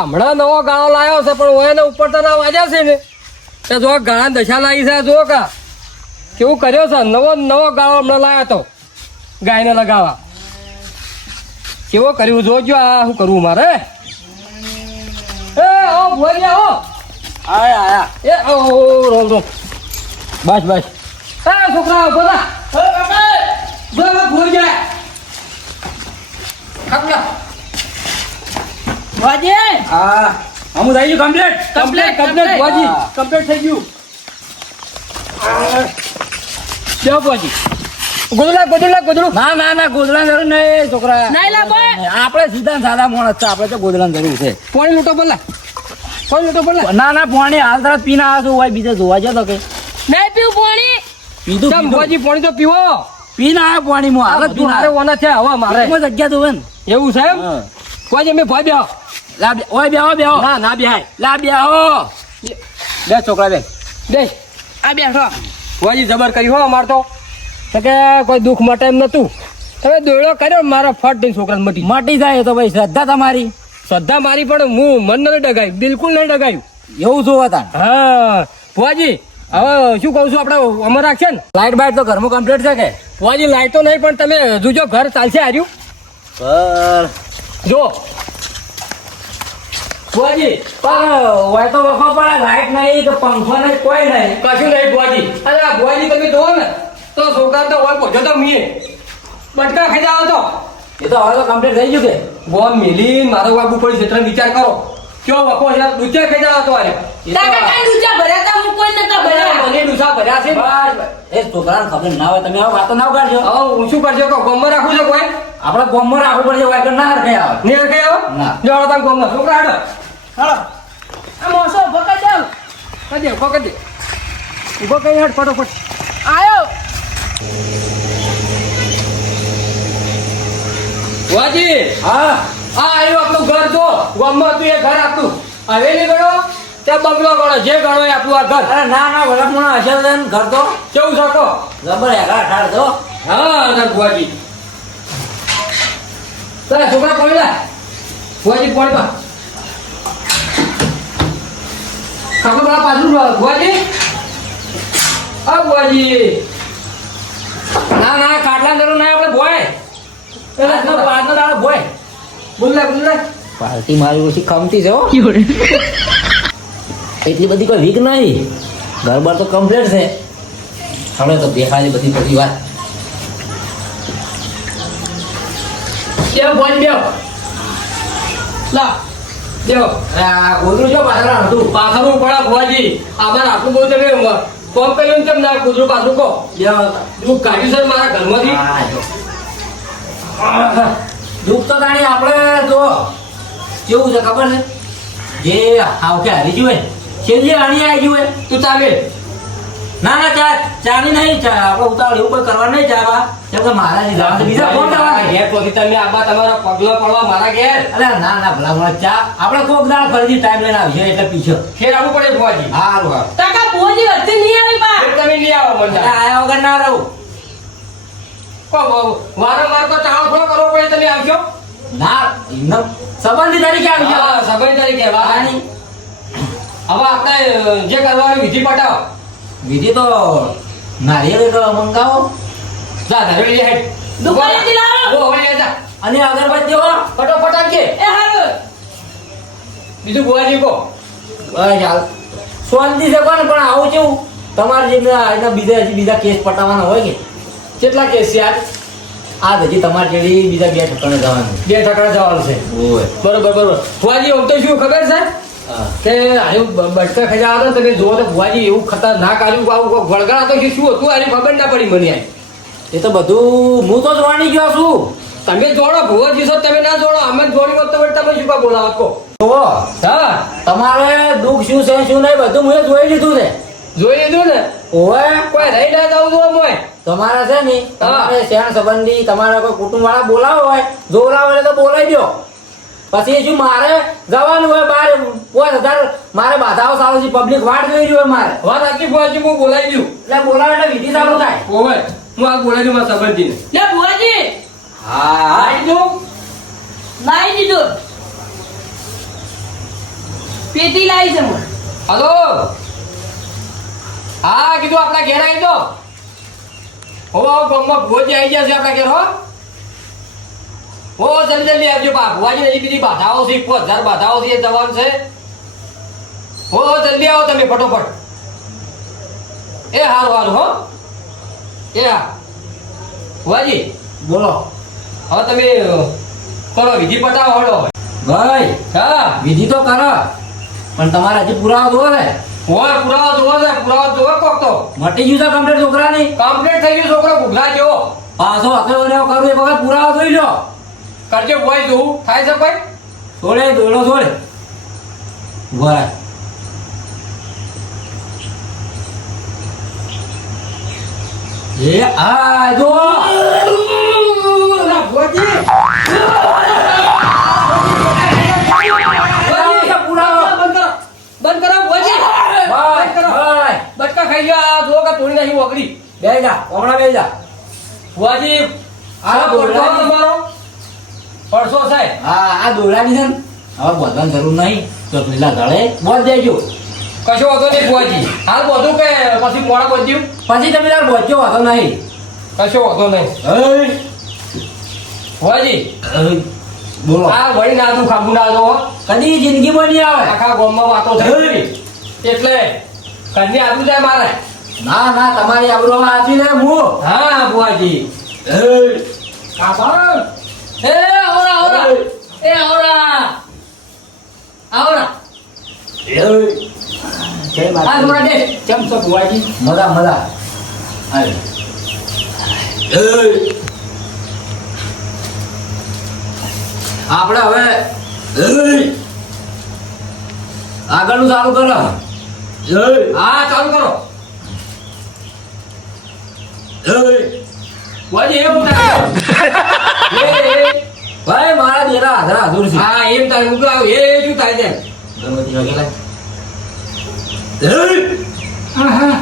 હમણાં નવો ગાળો લાવ્યો છે પણ ઓય ને ઉપર તો ના વાજ્યા છે ને તે જો ઘણા દશા લાગી છે જો કા કેવું કર્યો છે નવો ગાળો હમણાં લાવ્યો તો ગાયને લગાવવા કેવો કર્યું જોજો આ શું કરવું મારે એ ઓ ભોરી આવો આયા એ ઓ રોમ રોમ બસ બસ એ છોકરા બોલા એ કાકા બોલા ભોરી જાય ખાપલા વાજી હા હમું થઈ ગયું કમ્પ્લીટ વાજી કમ્પ્લીટ થઈ ગયું જાવ વાજી ગોદડું ના ગોદડા જરૂર નહીં છોકરા નહીં લાગો આપણે સીધા સાદા માણસ છે આપણે તો ગોદડા જરૂર છે પાણી લૂટો બોલા ના પાણી હાલ તરત પીને આવશું હોય બીજે જોવા જતો કે નહીં પીવું પાણી પીધું વાજી પાણી તો પીવો પીને આવ્યો પાણી માં હાલત પીને મારે ઓના છે હવા મારે જગ્યા તો ને એવું છે એમ વાજી મેં ભાઈ બેહો ઓય બેહો ના બેહાય લા બેહો બે છોકરા બે આ બેઠો વાજી જબર કરી હો અમાર તો કે કોઈ દુઃખ માટે એમ નતું તમે દોડો કર્યો મારા ફટ દઈને છોકરા મટી જાય તો ભાઈ શ્રદ્ધા તમારી શ્રદ્ધા મારી પણ હું મન નથી ડગાયું બિલકુલ નહીં ડગાયું એવું શું હતા હા ભુવાજી હવે શું કહું છું આપણે અમર રાખશે ને લાઈટ બાઈટ તો ઘરમાં કમ્પ્લીટ છે કે ભુવાજી લાઈટ તો નહીં પણ તમે જોજો ઘર ચાલશે હાર્યું જો ભુવાજી પણ હોય તો વખો પડે લાઈટ નહીં તો પંખો નહીં કોઈ નહીં કશું નહીં ભુવાજી અરે આ ભુવાજી તમે જોવો ને તો છોકરા તો હોય પહોંચો તો મીએ બટકા ખાઈ જાવ તો એ તો હવે તો કમ્પ્લીટ થઈ ગયું કે બોમ મિલી મારો બાબુ પડી છે વિચાર કરો કયો વખો છે દૂચા ખાઈ જાવ તો અરે કાકા કઈ ડૂચા ભર્યા તા હું કોઈ નતા ભર્યા મને ડૂસા ભર્યા છે એ છોકરાને ખબર ના હોય તમે હવે વાતો ના કાઢજો હવે હું શું કરજો કહો ગોમમાં રાખું છે કોઈ આપણે ગોમમાં રાખવું પડશે વાયકર ના હરખે આવે નહીં કઈ આવો ના. જો તમે ગોમમાં છોકરા હાડો હાલો આ મોસો પકડ જાવ કદે ઉભો કઈ હેડ ફટોફટ આયો વાજી હા આ આવ્યું આપણું ઘર જો ગોમમાં હતું એ ઘર આપણું હવેલી ગણો ત્યાં બંગલો ગણો જે ગણો એ આપણું આ ઘર અરે ના વરસ મને હશે ને ઘર તો કેવું શકો જબર હેગા ઠાર તો હા ઘર ભુવાજી તારા છોકરા પડ્યા ભુવાજી પડવા કાકા બડા પાછું ભુવાજી આ ભુવાજી ના કાટલા જરૂર નહીં આપણે ભોય પેલા પાછનો દાડો ભોય બોલ પાર્ટી મારી ઓછી ખમતી છે હો એટલી બધી કોઈ વીક નહીં ઘર બાર તો કમ્પ્લીટ છે હવે તો દેખાડી બધી વાત કેમ ભુવાજી બેહો લા દેવો આ ગોદરું જો પાછળ હતું પાછળનું પડે ભુવાજી આમાં આટલું બહુ તમે કોમ કર્યું ને તેમ ના કૂતરું પાછું કહો દુઃખ કાઢ્યું છે મારા ઘરમાંથી દુઃખ તો તાણી આપણે જો કેવું છે ખબર છે જે હાવકે હારી ગયું હોય છેલ્લી આણી આવી ગયું હોય તું ચાલે ના ચાની નહીં ચા આપણે ઉતાવળ એવું કોઈ કરવા નહીં ચાવા કેમ કે મારા જવા બીજા કોણ જવા ઘેર પહોંચી તમે આબા તમારા પગલો પડવા મારા ઘેર અરે ના ભલા મને ચા આપણે કોક દાળ ફરીથી ટાઈમ લઈને આવીએ એટલે પીછો ફેર આવવું પડે ભુવાજી હારું કાકા ભોજી વચ્ચે નહીં આવી બા ફેર તમે નહીં આવો મને આયા વગર ના રહું વારંવાર તો ચાવ થોડો કરવો પડે તમે આવશો ના એમનો સંબંધી તરીકે આવી હા સભાઈ તરીકે વારાણી હવે આપણે જે કરવાની વિધિ પટાવો વિધિ તો નારિયેળ એક મંગાવો જા ધરેલી હેડ દુકાનેથી લાવો. ઓ હવે જા અને અગરબત્તીઓ ફટોફટ આવજે એ હાલો બીજું ભુવાજી કહો બસ હાલ શાંતિ છે કોણ પણ આવું કેવું તમારે જે એના બીજા કેસ પટાવવાના હોય કે કેટલા કેસ છે આજ આ હજી તમારે જેવી બીજા 2 ઠકાણે જવાનું 2 ઠકાણા જવાનું છે ઓય બરોબર ભુવાજી આમ તો શું ખબર છે કે આયું બટકા ખજા હતા તમે જોવો તો ભુવાજી એવું ખતરનાક આવ્યું આવું વળગા તો શું હતું આની ખબર ના પડી મને એ તો બધું હું તો જોવાની ગયો છું તમે જોડો ભુવાજી છો તમે ના જોડો અમે જોડી હોત તો તમે શું કા બોલાવત કો જુઓ હા તમારે દુઃખ શું છે શું નહીં બધું મેં જોઈ લીધું છે જોઈ લીધું ને ઓય કોઈ રહી ના જાવ જો મોય તમારે છે ને તમારે શેણ સંબંધી તમારા કોઈ કુટુંબ વાળા બોલાવો હોય જોરાવો એટલે તો બોલાવી દો પછી શું મારે જવાનું હોય બાર 5000 મારે બાધાઓ સારું છે પબ્લિક વાટ જોઈ રહ્યું હોય મારે વાત આટલી ભુવાજી હું બોલાવી દઉં એટલે બોલાવે એટલે વિધિ ચાલુ થાય ઓવે હું આ બોલાવી દઉં મારા સંબંધીને લે ભુવાજી હા આવી દઉં લાવી દીધું પેટી લાવી છે હું. હલો હા કીધું આપણા ઘેર આવી દો હો ગામમાં ભોજ આવી ગયા છે આપણા ઘેર હો જલ્દી જલ્દી આવજો બા ભુવાજી હજી બીજી બાધાઓ છે 1000 બાધાઓ છે એ જવાનું છે હો જલ્દી આવો તમે ફટોફટ એ હારું હારું હો એ હા ભુવાજી બોલો હવે તમે કરો વિધિ પટાવો હળો ભાઈ હા વિધિ તો કરો પણ તમારે હજી પુરાવા જોવો ને હોય પુરાવા જોવો છે પુરાવા જોવો કોક તો મટી ગયું છે કમ્પ્લીટ છોકરાની કમ્પ્લીટ થઈ ગયું છોકરો ઘૂઘરા જેવો પાછો હકલો ને કરું એ વખત પુરાવા જોઈ લો કરજો ભુવાજી જોવું થાય છે કોઈ છોડે દોડો છોડે ભાઈ એ આ જો બંધ કરો ભુવાજી બંધ કરો ભાઈ બચકા ખાઈ ગયા જો કે તોડી નાખી વગરી બે જા હમણાં બે જા ભુવાજી આ પડતો દોરડાની- તમારો પડશો સાહેબ હા આ દોરડાની છે ને હવે બોધવાની જરૂર નહીં તો પેલા ગળે બોધ દેજો કશો વાંધો નહીં ભુવાજી હાલ બધું કે પછી મોડા બધ્યું પછી તમે તાર બોધજો વાતો નહીં કશો વાંધો નહીં ભુવાજી બોલો આ વળી ના દુખ આબુ ના દો કદી જિંદગીમાં નહીં આવે આખા ગામમાં વાતો થઈ એટલે ઘરની આબુ જાય મારે ના ના તમારી આબરૂ આથી ને હું હા ભુવાજી કાપા એ આવરા આવરા એ આવરા આવરા જય આ માતા થોડા દે કેમ છો બુવાજી મજા મજા અરે આપણે હવે આગળનું ચાલુ કરો હા ચાલુ કરો ભુવાજી એમ થાય ભાઈ મારા દેરા હાજરા હાજર છે હા એમ થાય હું કહું એ શું થાય છે ગણપતિ વગેરે હા હા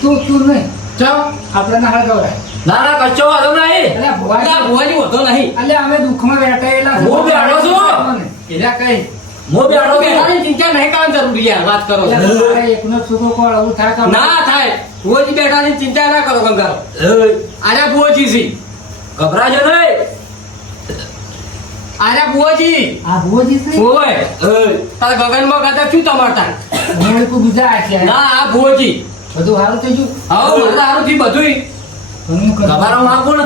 તું નહીં ચાલ આપણે ના હળગાવાય. ના ના કચ્ચો વાંધો નહીં અલ્યા ના, ભુવાજી, ભુવાજી હોતો નહીં અલ્યા અમે દુઃખમાં બેઠેલા છે. હું બેઠો છું. એલા કઈ હું બેઠો છું બેટાની ચિંતા નહીં કરવાની જરૂરી યાર વાત કરો છો. અલ્યા મારે એકનો જ છોકરો કોણ આવું થાય તો ના થાય ભુવાજી બેટાની ચિંતા ના કરો ગંગારો આર્યા ભુવાજી છે ગભરાજો નહીં આર્યા ભુવાજી આ ભુવાજી છે હોય તારે ગગનમાં ગાતા શું તમારતા હું કોઈ બીજા આટલે ના આ ભુવાજી બધું સારું થઈ ગયું આવો મારે સારું થી બધુંય હું કરું. ગભારો માંગુ ને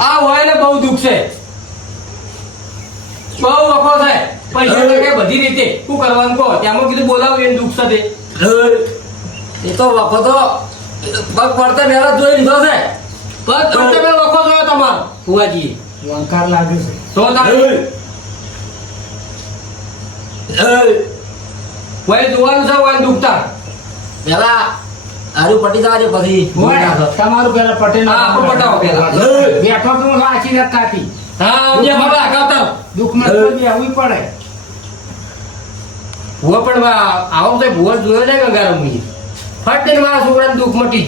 આ હોય ને બહુ દુઃખ છે બહુ વખો થાય પૈસા લાગે બધી રીતે શું કરવાનું કહો ત્યાંમાં કીધું બોલાવું એને દુઃખ સાથે એ તો વખતો પગ પડતા પહેલા જોઈ લીધો છે બસ પ્રત્યેક વખો જોયો તમારો ભુવાજી વંકાર લાગે છે તો તારે હોય જોવાનું છે હોય દુઃખતા પેલા હારું પટી જવા દે પછી હોય, તમારું પેલા પટેલ હા, આપણું પટાવો પેલા. બેઠો તો હું આખી રાત થાકી હા હું હવે આગાવતા દુઃખમાં તો બેહવું પડે ભુવા પણ આવો તો ભુવા જોયો ને ગંગારામ મુજી ફટ દઈને મારા છોકરાને દુઃખ મટી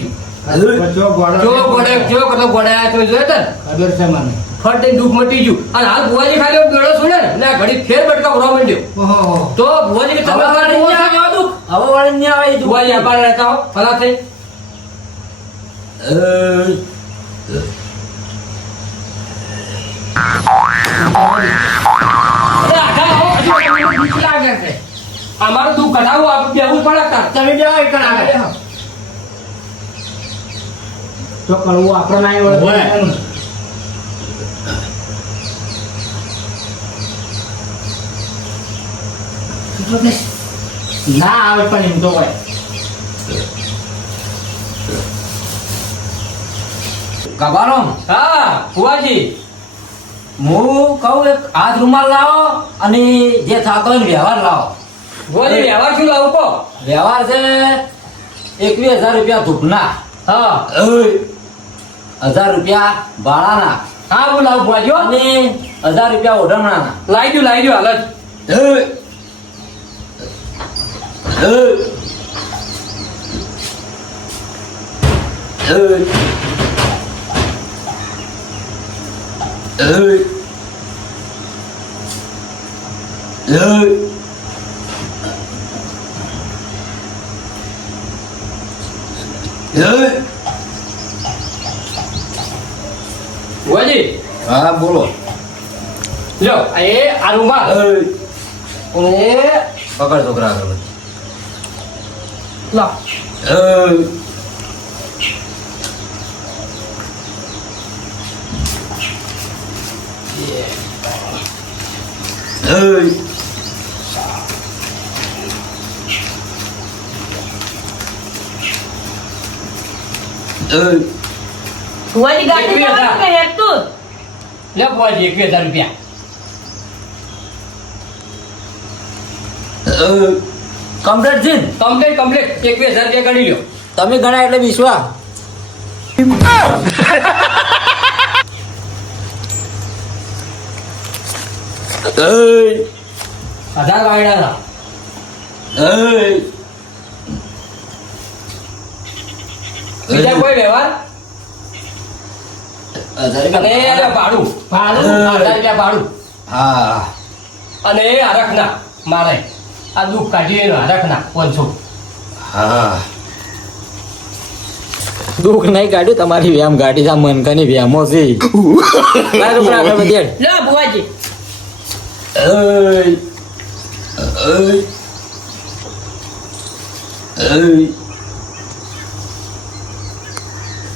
ગયું જો ગોળો જો ગોડે જો કતો ગોડે આયા તમે જોયો તો ને? ખબર છે મને ફટ દઈને દુઃખ મટી ગયું અને હાલ ભુવાજી ખાલી આમ ગળો છોડે ને આ ઘડી ફેર બટકા ઉડવા માંડ્યો ઓહો તો ભુવાજી કે હવે તમે વાળી નહીં આવે આ દુઃખ. હવે વાળી નહીં આવે એ દુઃખ. ભુવાજી અપાર રહેતા હો ફલા થઈ અરે આઘા આવો, હજુ તમને બીક લાગે છે અમારું દુઃખ કઢાવવું આપણે બેહવું પડે તાર. તમે જાઓ એક આગળ તો કરવું આપણે ના હોય. આવડે ના આવે પણ એમ તો હોય ગભારો હા ભુવાજી હું કહું એક હાથ રૂમાલ લાવો અને જે થતો હોય ને વ્યવહાર લાવો ભુવાજી વ્યવહાર શું લાવું કહો વ્યવહાર છે 21,000 રૂપિયા ધૂપના હા 1,000 રૂપિયા ભાડાના હા હું લાવું ભુવાજી હો. અને 1,000 રૂપિયા ઓઢમણાના લાવી દઉં હાલ જ ભુવાજી હા બોલો. લો એ આ રૂમાલ અને પકડ છોકરા આગળ. લો ભુવાજી ગાડી એકવી જવાનું કે હેઠતું? લે ભુવાજી 21,000 રૂપિયા કમ્પ્લેટ છે ને? કમ્પ્લીટ 21,000 રૂપિયા ગણી લ્યો. તમે ગણા એટલે વિશ્વા. હજાર વાયડા બીજા કોઈ વ્યવહાર અને એને ભાડું ભાડું? 1000 રૂપિયા ભાડું હા અને એ હરખના મારે આ દુઃખ કાઢી એનો હરખના 500. હા દુઃખ નહીં કાઢ્યું તમારી વ્યામ ગાડી જા મનકાની વ્યામો છે. લાય રૂપિયા આગળ વધ્યા. લો ભુવાજી.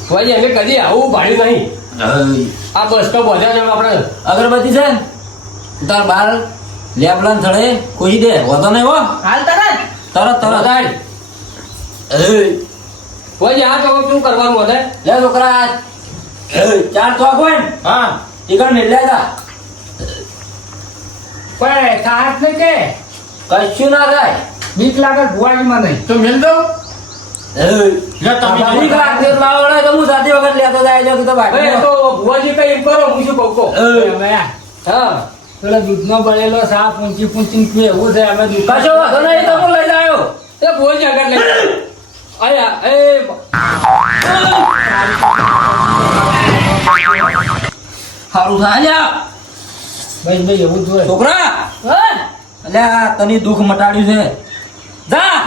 ભુવાજી અમે કદી આવું ભાડ્યું નહીં. આ બસ તો બધા જ આપણે અગરબત્તી છે ને? તાર બાર લેબલાન થડે કોઈ દે હોતો નહીં હો. હાલ તરત. તરત વધારે ભુવાજી આ તો શું કરવાનું હવે? લે છોકરા ચાર ચોક હોય ને હા ઈકણ મેલ્યા હતા. પણ કાટ ને કે કશું ના થાય. બીક લાગે ભુવાજીમાં નહીં તો મેલ દો. બીક લાગતી હોય તો મારા વડે તો હું સાથે વખત લેતો જાય છે કીધું ભાઈ બાકી તો ભુવાજી કઈ એમ કરો હું શું કહું કહો. હવે હા પેલો દૂધનો બળેલો સાપ ઊંચી પીએ એવું છે અમે દૂધ કશો વાંધો નહીં તો હું લઈ જાયો. એ ભુવાજી આગળ લઈ આયા એ સારું થાય લ્યા. ભાઈ એવું જ હોય. છોકરા હા? અલ્યા તને દુઃખ મટાડ્યું છે જા.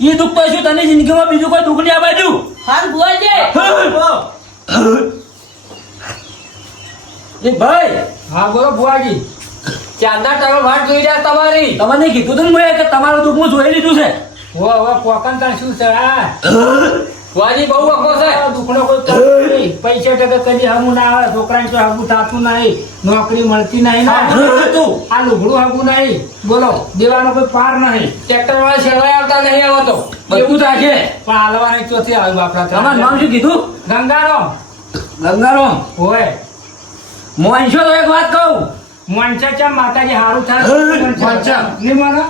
ઈ દુઃખ તો શું તને જિંદગીમાં બીજું કોઈ દુઃખ નહીં આ બાજુ. હાલ ભુવાજી. એ ભાઈ હા બોલો ભુવાજી. ચાંદા તમે વાટ જોઈ રહ્યા તમારી. તમને કીધું તું ને મેં કે તમારું દુઃખ હું જોઈ લીધું છે. હવે પોકંતા શું છે આ ભુવાજી બહુ વખો છે. દુઃખનો કોઈ તક નહીં. પૈસા ટકા કદી હમું ના આવે છોકરાને તો હગું થતું નહીં નોકરી મળતી નહીં ને આ લુગડું હગું નહીં બોલો દેવાનો કોઈ પાર નહીં ટ્રેક્ટર વાળા શેરવાય આવતા નહીં આવતો. એવું થાય છે. પણ હાલવાની ચોથી આવ્યું આપણા તમારું નામ શું કીધું? ગંગારામ ગંગારામ. હોય મોહનશો તો એક વાત કહું. મોંચા ચા માતાજી હારું થાય મોંચા. નહીં મને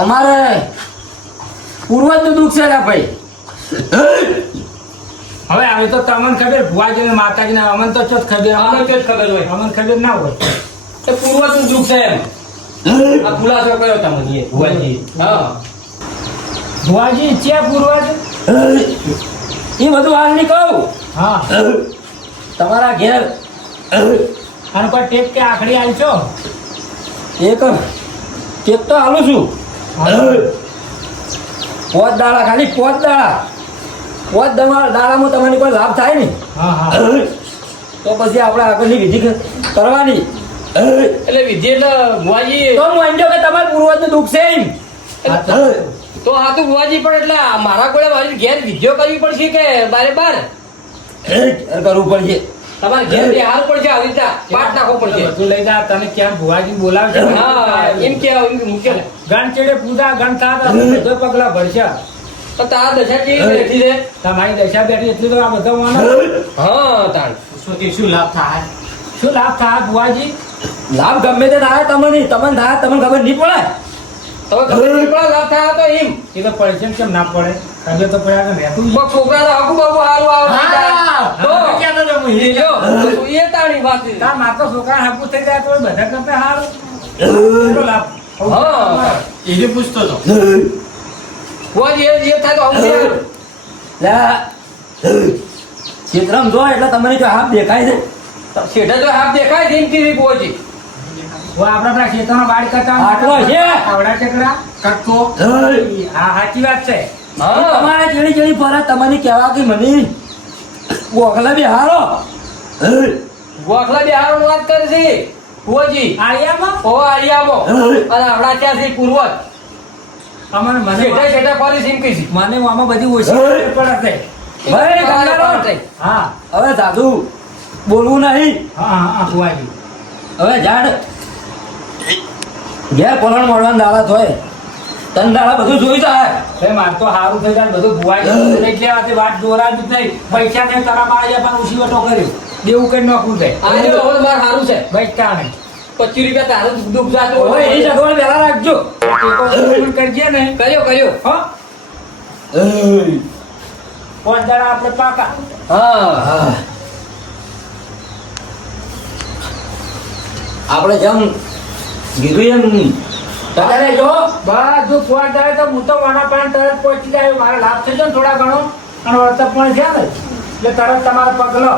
અમારે પૂર્વજનું દુઃખ છે ને ભાઈ. હવે આવી તો તમને ખબર ભુવાજી ને માતાજી ને અમને તો ચોથ ખબર અમને તો જ ખબર હોય. અમને ખબર ના હોય એ પૂર્વજનું દુઃખ છે એમ. આ ખુલાસો કર્યો તમને એ ભુવાજી. હા ભુવાજી છે પૂર્વજ એ બધું હાલ નહીં કહું. હા તમારા ઘેર અને કોઈ ટેપ કે આખડી આવી છો એક કેક તો હાલું છું. પોત દાડા ખાલી પોત દાડામાં તમને કોઈ લાભ થાય ને હા હા તો પછી આપણે આગળની વિધિ કરવાની. એટલે વિધિ એટલે ભુવાજી તો હું એમ કે તમારા પૂર્વજનું દુઃખ છે એમ. તો આ તો ભુવાજી પણ એટલે મારા કોળે મારી ઘેર વિધિઓ કરવી પડશે કે બારે બાર કરવું પડશે. તમારે ઘેર બે હાલ પડશે આવી રીતના પાટ નાખવો પડશે. બધું લઈ જા તને ક્યાં ભુવાજી બોલાવે છે હા એમ કે મૂકે ને. ગણ ચેડે પૂજા ગણ થા બધો પગલા ભરશે તો તારા દશા કેવી બેઠી છે. તમારી દશા બેઠી એટલી તો આ બધા માનો હા તાણ શું લાભ થાય ભુવાજી લાભ ગમે તે થાય તમને થાય તમને ખબર નહીં પડે. તમે ખબર નહીં પડે લાભ થયા તો એમ એ તો પડશે ને કેમ ના પડે ખબર તો પડ્યા કે રહેતું જ. બસ છોકરાનો હકુ બાબુ હારું આવે તો કહેતો હતો હું. એ જો, તો એ તાણી વાત છે. તાર માતો છોકરા હાકું થઈ જાય તો બધા કરતા હારું કેટલો લાભ હા. એને પૂછતો હતો ભુવાજી એ થાય તો આવું છે. લા ચિત્રમ જો એટલે તમને જો હાથ દેખાય છે. શેઠે તો હાથ દેખાય છે એમ કીધી ભુવાજી. આપડા પેલા ખેતરનો વાડ કરતા આટલો છે. આવડા ચકરા કટકો હા સાચી વાત છે હા. તમારે જેડી જેડી ફરજ તમને કહેવા કે મને ગોખલા બી હારો ગોખલા બિહાર વાત કરે છે ભુવાજી આળિયામાં ઓ આરિયામાં અને આપણા ત્યાંથી પૂર્વજ અમારે મને છેટા છેટા ફરી સિમકી છે મને આમાં બધી ઓછી પડે છે ભાઈ ગંગારામ. હા હવે સાધુ બોલવું નહીં હા હા ભુવાજી હવે ઝાડ ઘેર પલણ મળવાના દાડા થોય તન દાડા બધું જોઈ જાય ભાઈ માર તો સારું થઈ જાય બધું ભુવાજી એટલે લેવાથી વાત દોરા જ નહીં પૈસા ને તારા મારા પણ ઓછી વટો કર્યો દેવું કઈ નોખું થાય આજે હવે માર સારું છે ભાઈ કાણે 25 રૂપિયા તારું દુઃખ જાતું હવે એ સગવડ પહેલા રાખજો કરજે ને કર્યો કર્યો હા 5 દાડા આપણે પાકા હા આપણે જેમ કીધું એમ તારે જો બધું 5 દાડા તો હું તો વાના પાન તરત પહોંચી જાય મારે લાભ થઈ જાય ને થોડા ઘણો અને વળતર પણ છે ને એટલે તરત તમારો પગલો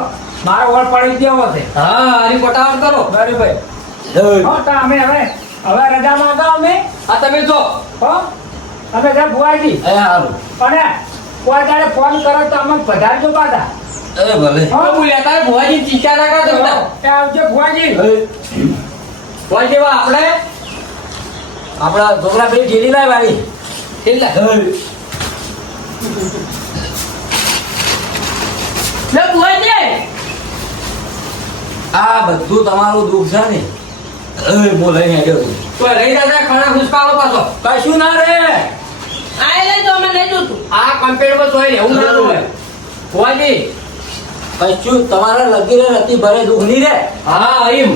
મારો વળ પડી દેવો છે હા હરી પટાવટ કરો બરાબર હા તો અમે હવે રજા માંગો અમે આ તમે જો હો અમે જા ભુવાજી એ હારું અને કોઈ દાડે ફોન કરો તો અમે પધારજો પાછા એ ભલે હું લેતા હોય ભુવાજી ચિંતા ના કરતો બેટા એ આવજો ભુવાજી ભુવાજી જેવા આપણે આપણા છોકરા પેલી ઢીલી લાય વાળી એટલે લે ભુવાજી આ બધું તમારું દુઃખ છે ને બોલે હેડ્યો તું તો રહી જતા ખાણા ખુશકારો પાછો કશું ના રે આ લઈ તો અમે નહીં જોતું આ કમ્પેરમાં તો એવું ના હોય ભુવાજી કશું તમારા લગીરે નથી ભરે દુઃખ નહીં રે હા એમ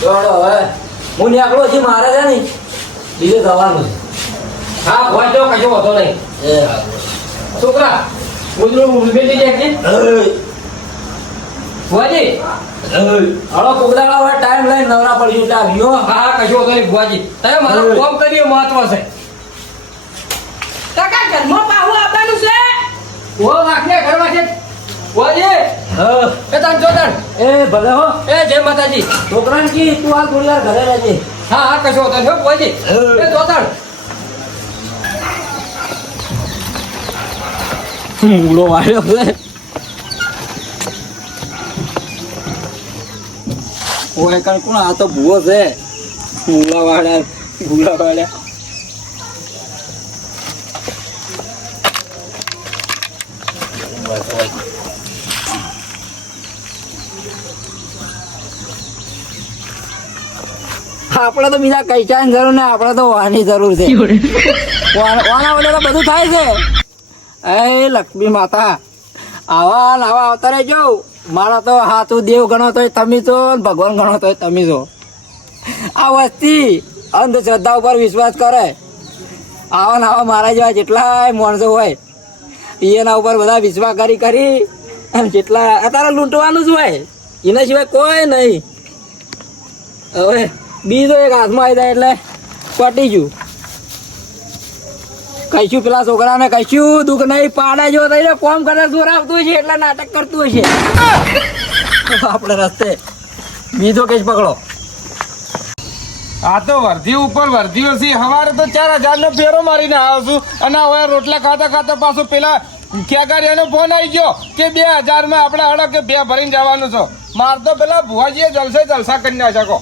જોડો હવે હું નીકળો છું મારે છે ને બીજે જવાનું હા ભુવાજી તો કશો હોતો નહીં છે છોકરા ગુજરું ઉભેલી જાય કે ભુવાજી હળો કોગદાળા હોય ટાઈમ લઈને નવરા પડ્યું એટલે આવ્યો હા હા કશો હોતો નહીં ભુવાજી તમે મારું કામ કરીએ મહત્વ છે કાકા ઘરમાં પાહુ આપવાનું છે ઓ રાખને ઘરમાં છે ભુવાજી એ તન જોતન એ ભલે હો એ જય માતાજી છોકરાને કી તું આ થોડી વાર ઘરે રહેજે હા હા કશો હોતો નહીં હો ભુવાજી એ જોતન મૂળો વાળ્યો છે ઓય કણ કોણ આ તો ભૂવો છે મૂળા વાળ્યા આપણે તો બીજા કૈચાની જરૂર ને આપણે તો વાની જરૂર છે વાના વડે તો બધું થાય છે એ લક્ષ્મી માતા આવા ને આવા આવતા રહેજો મારા તો હાથું દેવ ગણો તોય તમે છો ને ભગવાન ગણો તોય તમે છો આ વસ્તી અંધશ્રદ્ધા ઉપર વિશ્વાસ કરે આવા ને આવા મારા જેવા જેટલા માણસો હોય એના ઉપર બધા વિશ્વાસ કરી અને જેટલા અત્યારે લૂંટવાનું જ હોય એના સિવાય કોઈ નહીં હવે બીજો એક હાથમાં આવી જાય એટલે પટી ગયું કહીશું પેલા છોકરાને કહીશું દુઃખ નહીં પાડા જો થઈને કોમ કરે જોર આવતું છે એટલે નાટક કરતું હશે આપણે રસ્તે બીજો કેસ પકડો આ તો વર્ધી ઉપર વર્ધીઓ છે હવારે તો 4000 નો ફેરો મારીને આવ્યો છું અને હવે રોટલા ખાતા પાછો પેલા ક્યાંકારીયાનો ફોન આવી ગયો કે 2000 માં આપણે હડો કે 2 ભરીને જવાનું છે માર તો પેલા ભુવાજીએ જલસા કરી નાખ્યા કો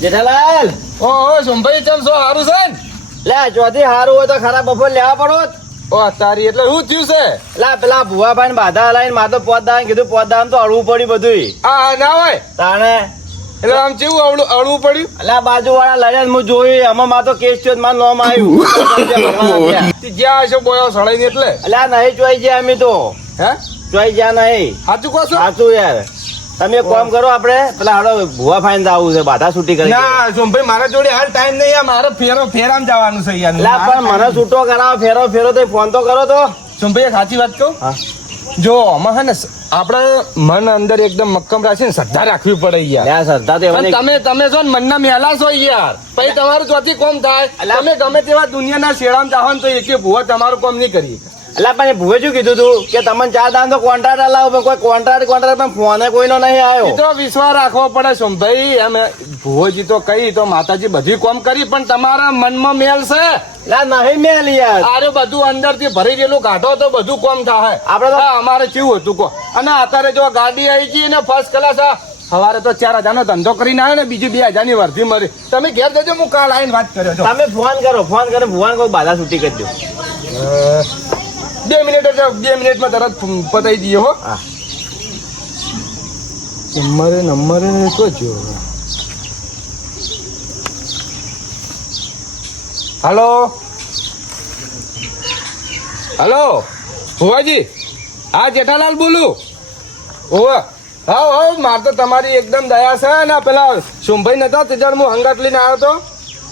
જેઠાલાલ ઓહો સોમભાઈ ચાલ સો સારું છે ને લે ચોથી હારું હોય તો ખરા બપોર લેવા પડો ઓ તારી એટલે શું થયું છે લા પેલા ભુવાભાઈ ને બાધા લાઈને માં તો પોતદાન કીધું પોતદાન તો અડવું પડ્યું બધું આ ના હોય તાણે એટલે આમ કેવું અડવું પડ્યું એટલે બાજુ વાળા લડ્યા હું જોયું આમાં માં તો કેસ થયો માં નોમ આવ્યું જ્યાં હશો બોયો સળાઈ ને એટલે એટલે નહીં ચોઈ ગયા અમે તો હે ચોઈ ગયા નહીં સાચું કહો છો સાચું યાર તમે એક કામ કરો આપણે પેલા હાડો ભુવા ફાઈન આવું છે બાધા છૂટી કરી ના સોમભાઈ મારા જોડે હાલ ટાઈમ નહીં યાર મારે ફેરામ જવાનું છે યાર એટલે પણ મને છૂટો કરાવો ફેરો તો ફોન તો કરો તો સોમભાઈ એક સાચી વાત કહું હા જો આમાં હે ને આપણે મન અંદર એકદમ મક્કમ રાખીને શ્રદ્ધા રાખવી પડે યાર લે શ્રદ્ધા તો અને એવાની તમે છો ને મનના મેલા છો યાર પછી તમારું ચોથી કોમ થાય તમે ગમે તેવા દુનિયાના શેડામાં જાઓ ને તો એકે ભૂવો તમારું કોમ નહીં કરી એટલે પણ એ ભૂએ શું કીધું તું કે તમને ચાર દાન તો કોન્ટ્રાક્ટ લાવો પણ કોઈ કોન્ટ્રાક્ટ પણ ફોને કોઈનો નહીં આવ્યો. એ તો વિશ્વાસ રાખવો પડે સોમભાઈ. એમ ભુવોજી તો કહી તો માતાજી બધી કોમ કરી, પણ તમારા મનમાં મેલ છે. લા નહીં મેલ યાર. આરે બધું અંદર થી ભરી ગયેલું કાઢો તો બધું કોમ થાય. આપણે તો- હા, અમારે કેવું હતું કો. અને અત્યારે જો ગાડી આવી ગઈ ને ફર્સ્ટ ક્લાસ, સવારે તો 4,000 નો ધંધો કરીને આવ્યો ને, બીજી 2,000 ની વર્ધી મળી. તમે ઘેર જજો, હું કાલ આવીને વાત કર્યો છો. તમે ફોન કરો ભુવાને કોઈ બાધા છૂટી કરી દો. 2 મિનિટ જ, 2 મિનિટમાં તરત પતાવી દઈએ હો. હા. નંબરે તો જો. હલો હલો ભુવાજી, હા જેઠાલાલ બોલું. ઓવે, હા હા, માર તો તમારી એકદમ દયા છે ને. પેલા સોમભાઈ નતા તે જણ હું હંગાત લઈને આવ્યો તો.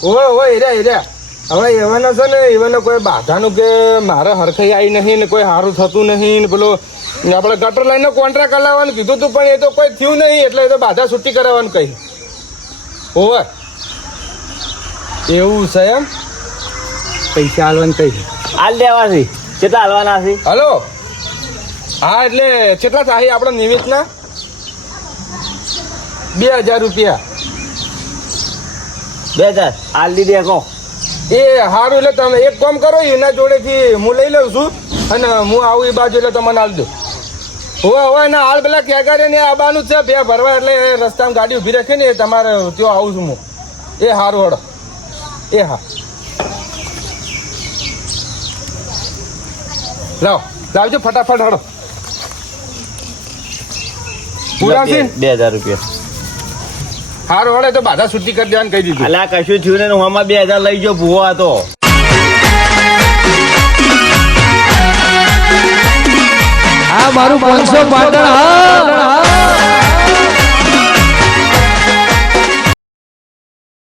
ઓવે ઓવે, હીર્યા. હવે એવાને છે ને, એવાને કોઈ બાધાનું કે મારે હરખાઈ આવી નહીં ને કોઈ સારું થતું નહીં ને પેલો આપણે ગટર લાઈનનો કોન્ટ્રાક્ટ કરાવવાનું કીધું હતું, પણ એ તો કોઈ થયું નહીં, એટલે એ તો બાધા છૂટી કરાવવાનું કહી. ઓવે એવું છે એમ. પૈસા હાલવાનું કહી. હાલ દેવાથી કેટલા હાલવાના છે? હલો, હા એટલે કેટલા થાય આપણા નિમિત્તના? 2,000 રૂપિયા. 2,000 હાલ દીધી કહો. એ સારું, એટલે તમે એક કામ કરો, એના જોડેથી હું લઈ લઉં છું અને હું આવું એ બાજુ, એટલે તમને હાલ દઉં. હવે ના હાલ પેલા ક્યાં ને આવવાનું જ છે બે ભરવા, એટલે રસ્તામાં ગાડી ઊભી રાખી ને તમારે ત્યાં આવું છું હું. એ સારું હડો. એ હા, લાવજો ફટાફટ હડો. પૂરા છે 2,000 રૂપિયા. સારું હડે, તો બાધા છૂટી કરી દેવાનું કહી દીધું. અલા કશું થયું ને, હું આમાં 2,000 લઈ ગયો ભૂવો હતો. આ મારું 500 પાટણ. હા,